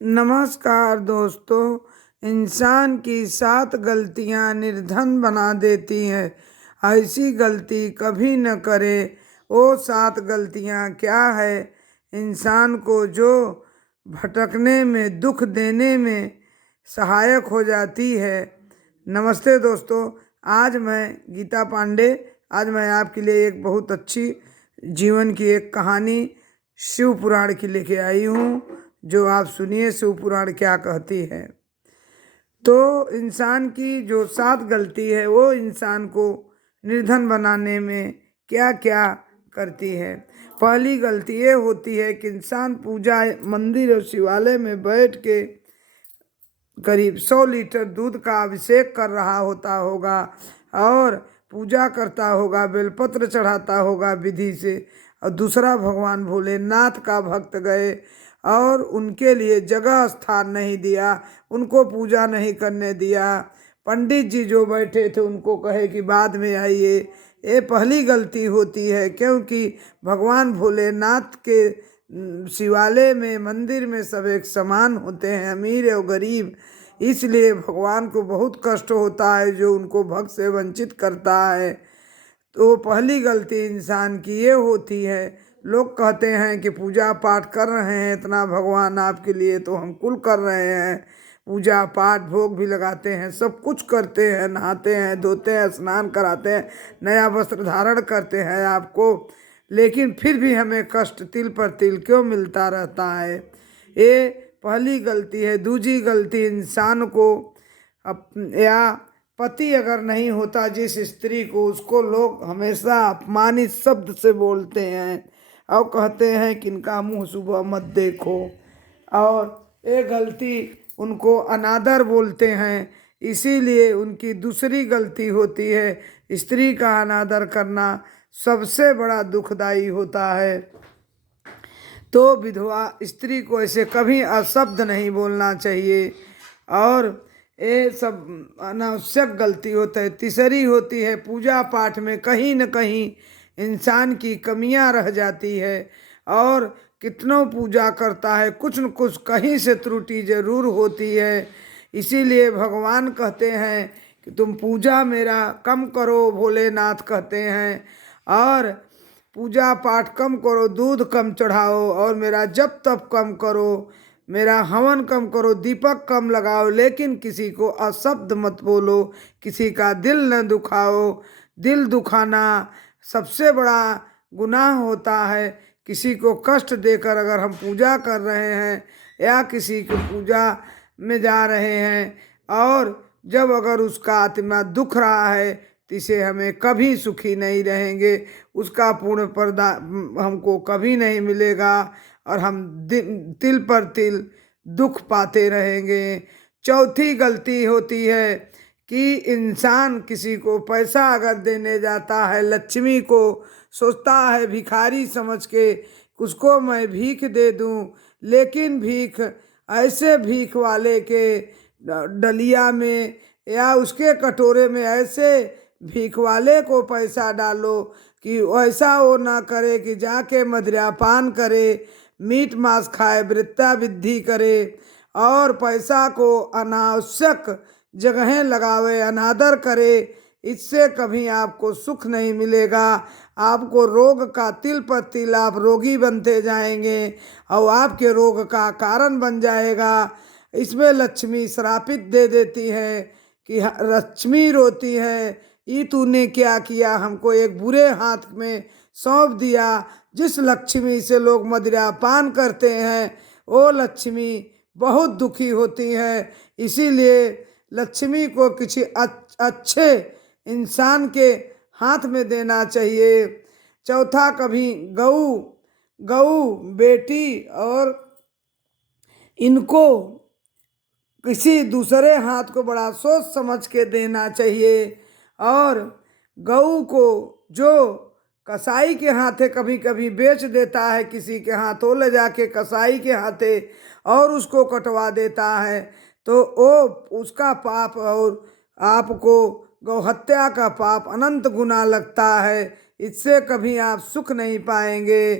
नमस्कार दोस्तों। इंसान की 7 गलतियां निर्धन बना देती हैं। ऐसी गलती कभी न करे। वो 7 गलतियां क्या है? इंसान को जो भटकने में, दुख देने में सहायक हो जाती है। नमस्ते दोस्तों, आज मैं गीता पांडे। आज मैं आपके लिए एक बहुत अच्छी जीवन की एक कहानी शिव पुराण की लेके आई हूँ, जो आप सुनिए शिव पुराण क्या कहती है। तो इंसान की जो 7 गलती है वो इंसान को निर्धन बनाने में क्या क्या करती है। पहली गलती ये होती है कि इंसान पूजा मंदिर और शिवालय में बैठ के करीब 100 लीटर दूध का अभिषेक कर रहा होता होगा और पूजा करता होगा, बेलपत्र चढ़ाता होगा विधि से, और दूसरा भगवान भोलेनाथ का भक्त गए और उनके लिए जगह स्थान नहीं दिया, उनको पूजा नहीं करने दिया। पंडित जी जो बैठे थे उनको कहे कि बाद में आइए। ये पहली गलती होती है, क्योंकि भगवान भोलेनाथ के शिवालय में, मंदिर में सब एक समान होते हैं, अमीर और गरीब। इसलिए भगवान को बहुत कष्ट होता है जो उनको भक्त से वंचित करता है। तो पहली गलती इंसान की ये होती है। लोग कहते हैं कि पूजा पाठ कर रहे हैं इतना भगवान आपके लिए, तो हम कुल कर रहे हैं। पूजा पाठ, भोग भी लगाते हैं, सब कुछ करते हैं, नहाते हैं, धोते हैं, स्नान कराते हैं, नया वस्त्र धारण करते हैं आपको, लेकिन फिर भी हमें कष्ट तिल पर तिल क्यों मिलता रहता है। ये पहली गलती है। दूसरी गलती, इंसान को या पति अगर नहीं होता जिस स्त्री को, उसको लोग हमेशा अपमानित शब्द से बोलते हैं और कहते हैं कि इनका मुंह सुबह मत देखो, और ये गलती उनको अनादर बोलते हैं। इसीलिए उनकी दूसरी गलती होती है। स्त्री का अनादर करना सबसे बड़ा दुखदाई होता है। तो विधवा स्त्री को ऐसे कभी अशब्द नहीं बोलना चाहिए, और ये सब अनावश्यक गलती होता है। तीसरी होती है, पूजा पाठ में कहीं न कहीं इंसान की कमियां रह जाती है, और कितनों पूजा करता है, कुछ न कुछ कहीं से त्रुटि जरूर होती है। इसीलिए भगवान कहते हैं कि तुम पूजा मेरा कम करो, भोलेनाथ कहते हैं, और पूजा पाठ कम करो, दूध कम चढ़ाओ, और मेरा जप तप कम करो, मेरा हवन कम करो, दीपक कम लगाओ, लेकिन किसी को अशब्द मत बोलो, किसी का दिल न दुखाओ। दिल दुखाना सबसे बड़ा गुनाह होता है। किसी को कष्ट देकर अगर हम पूजा कर रहे हैं या किसी की पूजा में जा रहे हैं, और जब अगर उसका आत्मा दुख रहा है, तो इसे हमें कभी सुखी नहीं रहेंगे, उसका पूर्ण पर्दा हमको कभी नहीं मिलेगा, और हम तिल पर तिल दुख पाते रहेंगे। चौथी गलती होती है कि इंसान किसी को पैसा अगर देने जाता है, लक्ष्मी को सोचता है भिखारी समझ के उसको मैं भीख दे दूं, लेकिन भीख ऐसे भीख वाले के डलिया में या उसके कटोरे में ऐसे भीख वाले को पैसा डालो कि ऐसा वो ना करे कि जाके मदिरा पान करे, मीट मांस खाए, वृत्ता विद्धि करे, और पैसा को अनावश्यक जगहें लगावे, अनादर करे। इससे कभी आपको सुख नहीं मिलेगा। आपको रोग का तिल पर तिल आप रोगी बनते जाएंगे, और आपके रोग का कारण बन जाएगा। इसमें लक्ष्मी श्रापित दे देती है कि लक्ष्मी रोती है, ये तूने क्या किया, हमको एक बुरे हाथ में सौंप दिया। जिस लक्ष्मी से लोग मदिरा पान करते हैं वो लक्ष्मी बहुत दुखी होती है। इसीलिए लक्ष्मी को किसी अच्छे इंसान के हाथ में देना चाहिए। चौथा, कभी गऊ गऊ बेटी और इनको किसी दूसरे हाथ को बड़ा सोच समझ के देना चाहिए। और गऊ को जो कसाई के हाथे कभी कभी बेच देता है, किसी के हाथों ले जाके कसाई के हाथे और उसको कटवा देता है, तो वो उसका पाप और आपको गौहत्या का पाप अनंत गुना लगता है। इससे कभी आप सुख नहीं पाएंगे।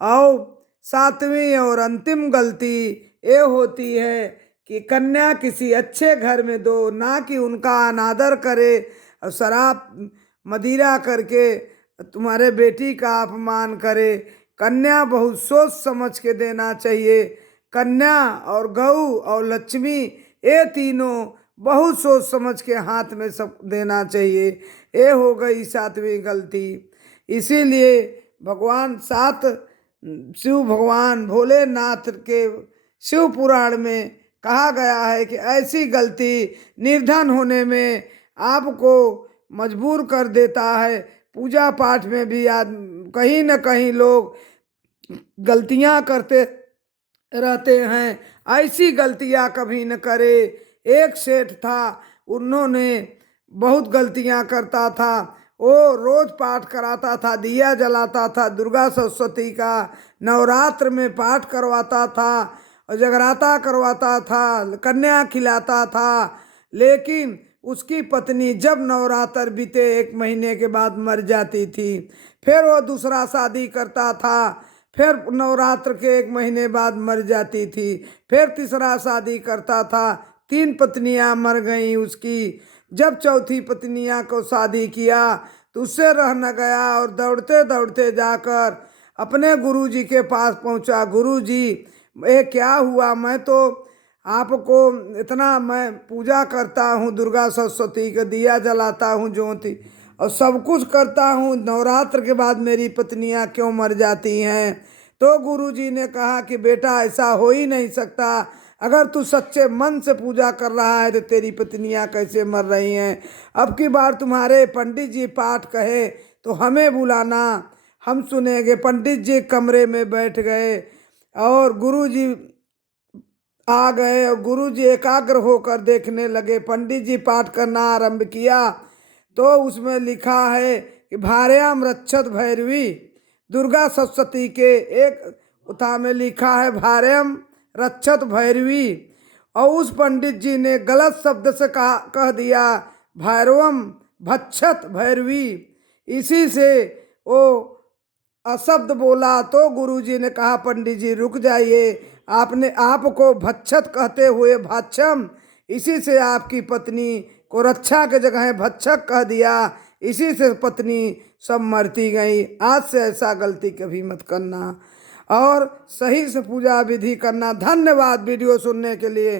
और सातवीं और अंतिम गलती ये होती है कि कन्या किसी अच्छे घर में दो, ना कि उनका अनादर करे और शराब मदिरा करके तुम्हारे बेटी का अपमान करे। कन्या बहुत सोच समझ के देना चाहिए। कन्या और गऊ और लक्ष्मी ये तीनों बहुत सोच समझ के हाथ में सब देना चाहिए। ये हो गई सातवीं गलती। इसीलिए भगवान शिव भगवान भोलेनाथ के शिव पुराण में कहा गया है कि ऐसी गलती निर्धन होने में आपको मजबूर कर देता है। पूजा पाठ में भी कहीं न कहीं लोग गलतियां करते रहते हैं, ऐसी गलतियां कभी न करे। एक सेठ था, उन्होंने बहुत गलतियां करता था। वो रोज पाठ कराता था, दिया जलाता था, दुर्गा सरस्वती का नवरात्र में पाठ करवाता था और जगराता करवाता था, कन्या खिलाता था। लेकिन उसकी पत्नी जब नवरात्र बीते 1 महीने के बाद मर जाती थी, फिर वो दूसरा शादी करता था, फिर नवरात्र के 1 महीने बाद मर जाती थी, फिर तीसरा शादी करता था। 3 पत्नियां मर गईं उसकी। जब चौथी पत्नियां को शादी किया तो उससे रह न गया और दौड़ते दौड़ते जाकर अपने गुरुजी के पास पहुंचा। गुरुजी, ये क्या हुआ? मैं तो आपको इतना मैं पूजा करता हूँ, दुर्गा सरस्वती का दिया जलाता हूँ, ज्योति और सब कुछ करता हूँ, नवरात्र के बाद मेरी पत्नियां क्यों मर जाती हैं? तो गुरुजी ने कहा कि बेटा, ऐसा हो ही नहीं सकता। अगर तू सच्चे मन से पूजा कर रहा है तो तेरी पत्नियां कैसे मर रही हैं? अब की बार तुम्हारे पंडित जी पाठ कहे तो हमें बुलाना, हम सुनेंगे। पंडित जी कमरे में बैठ गए और गुरुजी आ गए और गुरुजी एकाग्र होकर देखने लगे। पंडित जी पाठ करना आरंभ किया तो उसमें लिखा है कि भार्याम रक्षत भैरवी। दुर्गा सरस्वती के एक उथा में लिखा है भार्याम रक्षत भैरवी, और उस पंडित जी ने गलत शब्द से कह दिया भैरवम भक्षत भैरवी। इसी से वो अशब्द बोला तो गुरुजी ने कहा पंडित जी रुक जाइए, आपने आपको भक्षत कहते हुए भाक्षम, इसी से आपकी पत्नी को रक्षा के जगह भक्षक कह दिया, इसी से पत्नी सब मरती गई। आज से ऐसा गलती कभी मत करना और सही से पूजा विधि करना। धन्यवाद वीडियो सुनने के लिए।